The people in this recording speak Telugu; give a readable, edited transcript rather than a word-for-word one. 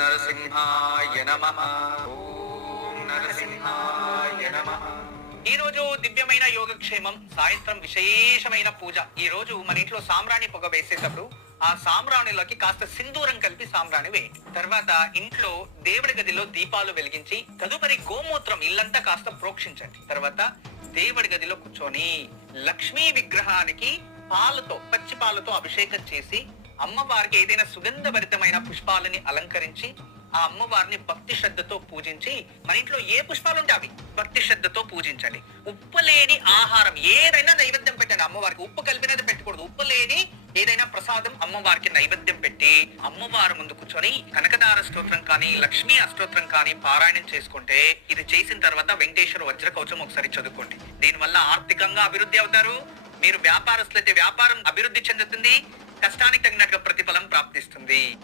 నరసింహాయ నమః. ఓం నరసింహాయ నమః. ఈ రోజు దివ్యమైన యోగక్షేమం, సాయంత్రం విశేషమైన పూజ. ఈ రోజు మన ఇంట్లో సాంబ్రాణి పొగ వేసేటప్పుడు ఆ సాంబ్రాణిలోకి కాస్త సింధూరం కలిపి సాంబ్రాణి వేయండి. తర్వాత ఇంట్లో దేవుడి గదిలో దీపాలు వెలిగించి తదుపరి గోమూత్రం ఇల్లంతా కాస్త ప్రోక్షించండి. తర్వాత దేవుడి గదిలో కూర్చొని లక్ష్మీ విగ్రహానికి పాలతో, పచ్చి పాలతో అభిషేకం చేసి అమ్మవారికి ఏదైనా సుగంధభరితమైన పుష్పాలని అలంకరించి ఆ అమ్మవారిని భక్తి శ్రద్ధతో పూజించి, మన ఇంట్లో ఏ పుష్పాలు ఉంటే అవి భక్తి శ్రద్ధతో పూజించండి. ఉప్పు లేని ఆహారం ఏదైనా నైవేద్యం పెట్టండి అమ్మవారికి. ఉప్పు కలిపినది పెట్టకూడదు. ఉప్పు లేని ఏదైనా ప్రసాదం అమ్మవారికి నైవేద్యం పెట్టి అమ్మవారి ముందు కూర్చొని కనకదార స్తోత్రం కానీ, లక్ష్మీ అష్టోత్రం కానీ పారాయణం చేసుకుంటే, ఇది చేసిన తర్వాత వెంకటేశ్వర వజ్ర కవచం ఒకసారి చదువుకోండి. దీనివల్ల ఆర్థికంగా అభివృద్ధి అవుతారు. మీరు వ్యాపారస్తులైతే వ్యాపారం అభివృద్ధి చెందుతుంది. కష్టానికి తగినట్టుగా ప్రతిఫలం ప్రాప్తిస్తుంది.